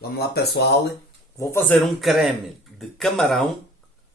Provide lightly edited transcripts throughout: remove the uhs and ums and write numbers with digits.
Vamos lá, pessoal. Vou fazer um creme de camarão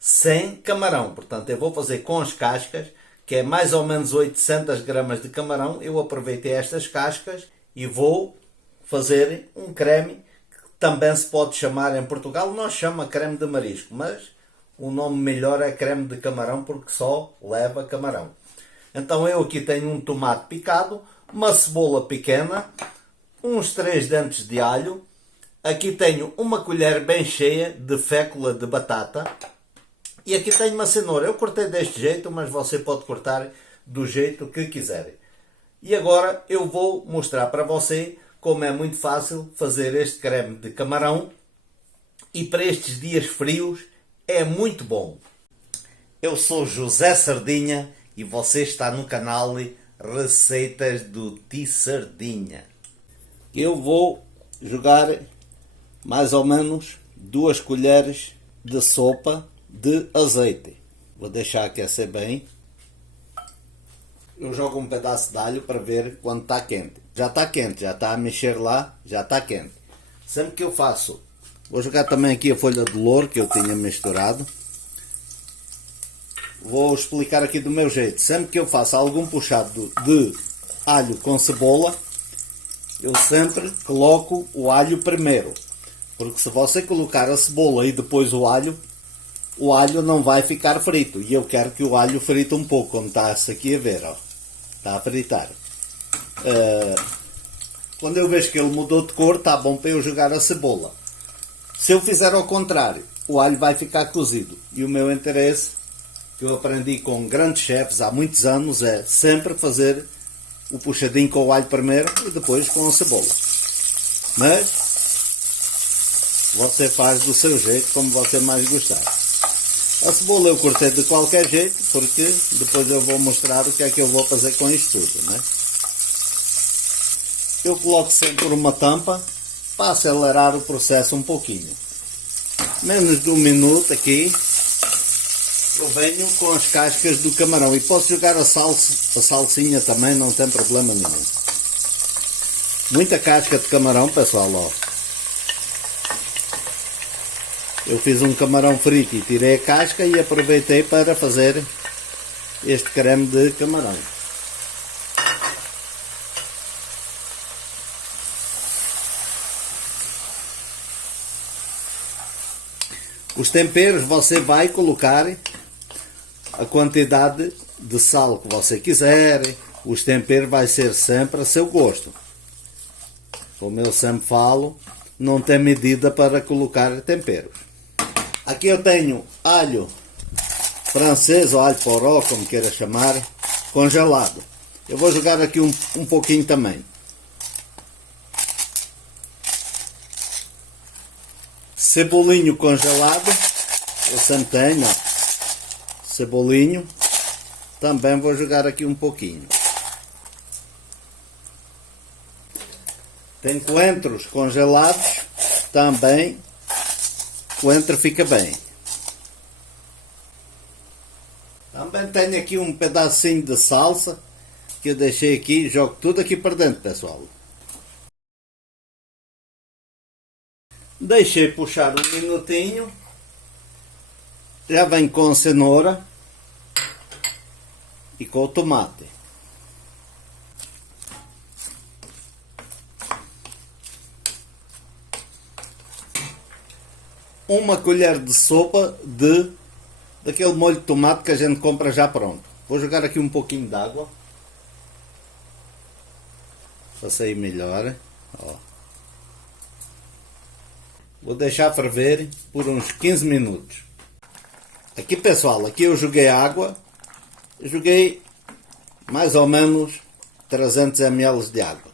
sem camarão. Portanto, eu vou fazer com as cascas, que é mais ou menos 800 gramas de camarão. Eu aproveitei estas cascas e vou fazer um creme que também se pode chamar em Portugal. Nós chama creme de marisco, mas o nome melhor é creme de camarão porque só leva camarão. Então eu aqui tenho um tomate picado, uma cebola pequena, uns 3 dentes de alho. Aqui tenho uma colher bem cheia de fécula de batata. E aqui tenho uma cenoura. Eu cortei deste jeito, mas você pode cortar do jeito que quiser. E agora eu vou mostrar para você como é muito fácil fazer este creme de camarão. E para estes dias frios é muito bom. Eu sou José Sardinha e você está no canal Receitas do Ti Sardinha. Eu vou jogar mais ou menos 2 colheres de sopa de azeite. Vou deixar aquecer bem. Eu jogo um pedaço de alho para ver quando está quente. Já está quente, já está a mexer lá, já está quente. Sempre que eu faço, vou jogar também aqui a folha de louro que eu tinha misturado. Vou explicar aqui do meu jeito. Sempre que eu faço algum puxado de alho com cebola, eu sempre coloco o alho primeiro. Porque se você colocar a cebola e depois o alho não vai ficar frito. E eu quero que o alho frite um pouco, como está-se aqui a ver. Ó. Está a fritar. Quando eu vejo que ele mudou de cor, está bom para eu jogar a cebola. Se eu fizer ao contrário, o alho vai ficar cozido. E o meu interesse, que eu aprendi com grandes chefes há muitos anos, é sempre fazer o puxadinho com o alho primeiro e depois com a cebola. Mas você faz do seu jeito, como você mais gostar. A cebola eu cortei de qualquer jeito, porque depois eu vou mostrar o que é que eu vou fazer com isto tudo, né? Eu coloco sempre uma tampa para acelerar o processo um pouquinho. Menos de 1 minuto aqui, eu venho com as cascas do camarão. E posso jogar a salsinha também, não tem problema nenhum. Muita casca de camarão, pessoal, ó. Eu fiz um camarão frito e tirei a casca e aproveitei para fazer este creme de camarão. Os temperos você vai colocar a quantidade de sal que você quiser. Os temperos vai ser sempre a seu gosto. Como eu sempre falo, não tem medida para colocar temperos. Aqui eu tenho alho francês ou alho poró, como queira chamar, congelado. Eu vou jogar aqui um pouquinho também. Cebolinho congelado, eu sempre tenho, ó. Cebolinho, também vou jogar aqui um pouquinho. Tem coentros congelados, também. Coentro fica bem. Também tenho aqui um pedacinho de salsa que eu deixei aqui, jogo tudo aqui para dentro, pessoal. Deixei puxar 1 minutinho. Já vem com a cenoura e com o tomate. Uma colher de sopa daquele molho de tomate que a gente compra já pronto. Vou jogar aqui um pouquinho de água para sair melhor. Ó. Vou deixar ferver por uns 15 minutos. Aqui, pessoal, aqui eu joguei água. Eu joguei mais ou menos 300 ml de água.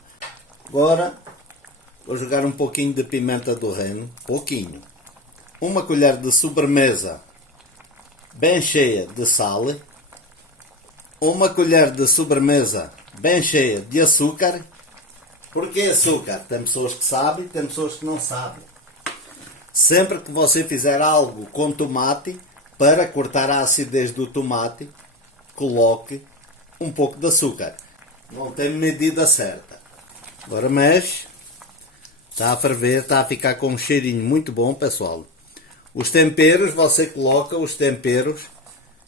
Agora vou jogar um pouquinho de pimenta do reino, pouquinho. Uma colher de sobremesa bem cheia de sal, uma colher de sobremesa bem cheia de açúcar. Por que açúcar? Tem pessoas que sabem, tem pessoas que não sabem. Sempre que você fizer algo com tomate, para cortar a acidez do tomate, coloque um pouco de açúcar. Não tem medida certa. Agora mexe. Está a ferver, está a ficar com um cheirinho muito bom, pessoal. Os temperos, você coloca os temperos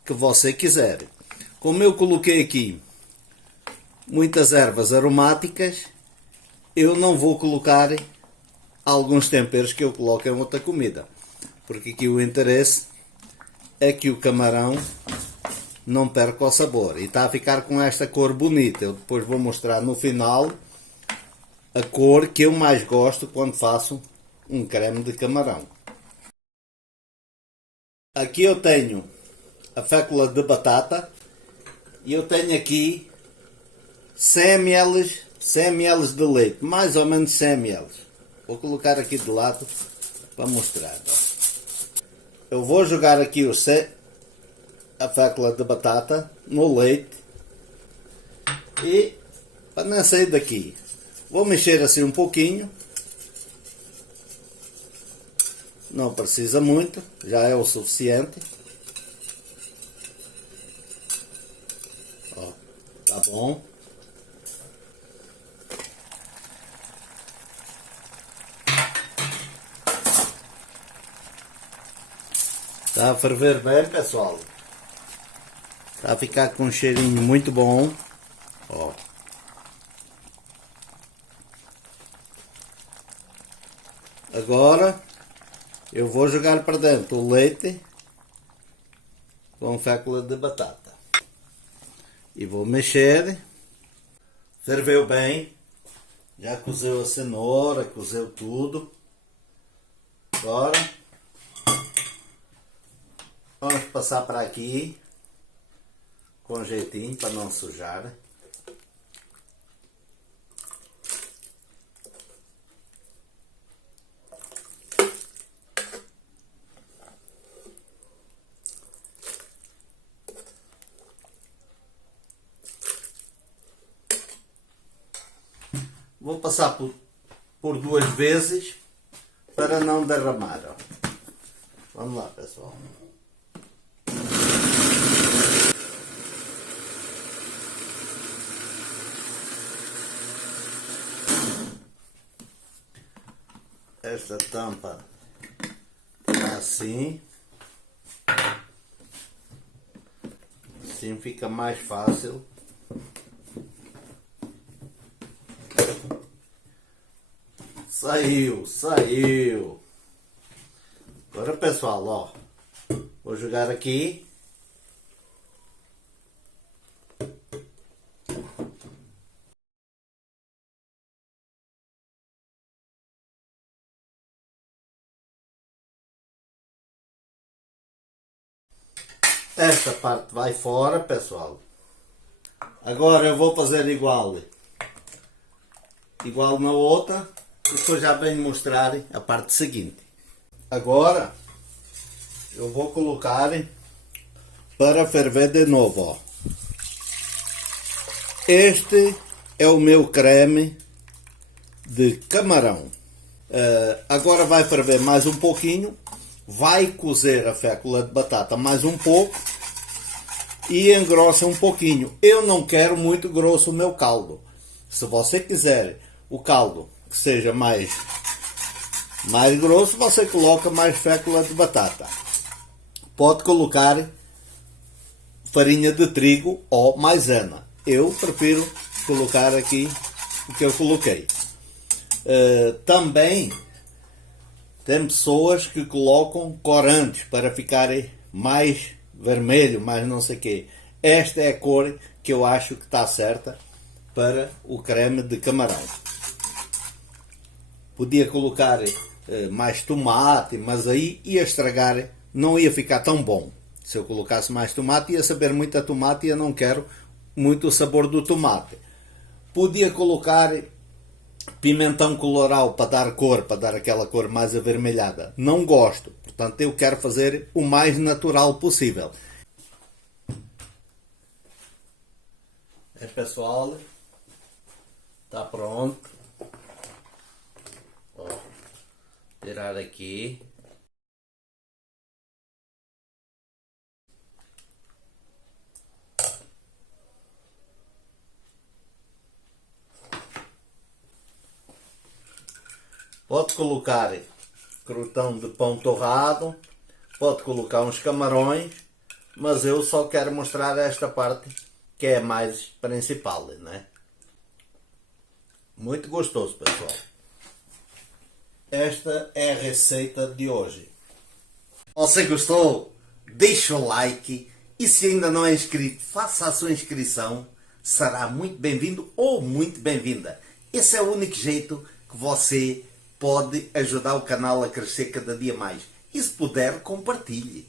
que você quiser. Como eu coloquei aqui muitas ervas aromáticas, eu não vou colocar alguns temperos que eu coloco em outra comida. Porque aqui o interesse é que o camarão não perca o sabor. E está a ficar com esta cor bonita. Eu depois vou mostrar no final a cor que eu mais gosto quando faço um creme de camarão. Aqui eu tenho a fécula de batata e eu tenho aqui 100 ml de leite, mais ou menos 100 ml. Vou colocar aqui de lado para mostrar. Eu vou jogar aqui a fécula de batata no leite e para não sair daqui, vou mexer assim um pouquinho. Não precisa muito, já é o suficiente. Ó, tá bom. Está a ferver bem, pessoal. Está a ficar com um cheirinho muito bom. Ó. Agora eu vou jogar para dentro o leite com fécula de batata. E vou mexer. Ferveu bem. Já cozeu a cenoura, cozeu tudo. Agora vamos passar para aqui com jeitinho para não sujar. Vou passar por duas vezes para não derramar. Ó. Vamos lá, pessoal. Esta tampa tá assim. Assim fica mais fácil. Saiu. Agora, pessoal, ó, vou jogar aqui. Esta parte vai fora, pessoal. Agora eu vou fazer igual na outra. Depois já venho mostrar a parte seguinte. Agora eu vou colocar para ferver de novo. Ó. Este é o meu creme de camarão. Agora vai ferver mais um pouquinho. Vai cozer a fécula de batata mais um pouco. E engrossa um pouquinho. Eu não quero muito grosso o meu caldo. Se você quiser o caldo que seja mais grosso, você coloca mais fécula de batata. Pode colocar farinha de trigo ou maisena. Eu prefiro colocar aqui o que eu coloquei. Também tem pessoas que colocam corantes para ficarem mais vermelho, mais não sei o quê. Esta é a cor que eu acho que está certa para o creme de camarão. Podia colocar mais tomate, mas aí ia estragar, não ia ficar tão bom. Se eu colocasse mais tomate, ia saber muito a tomate e eu não quero muito o sabor do tomate. Podia colocar pimentão colorau para dar cor, para dar aquela cor mais avermelhada. Não gosto, portanto eu quero fazer o mais natural possível. Pessoal, está pronto. Ó, tirar aqui. Pode colocar crotão de pão torrado, pode colocar uns camarões, mas eu só quero mostrar esta parte que é a mais principal, né? Muito gostoso, pessoal. Esta é a receita de hoje. Você gostou? Deixa o like e se ainda não é inscrito, faça a sua inscrição. Será muito bem-vindo ou muito bem-vinda. Esse é o único jeito que você pode ajudar o canal a crescer cada dia mais. E se puder, compartilhe.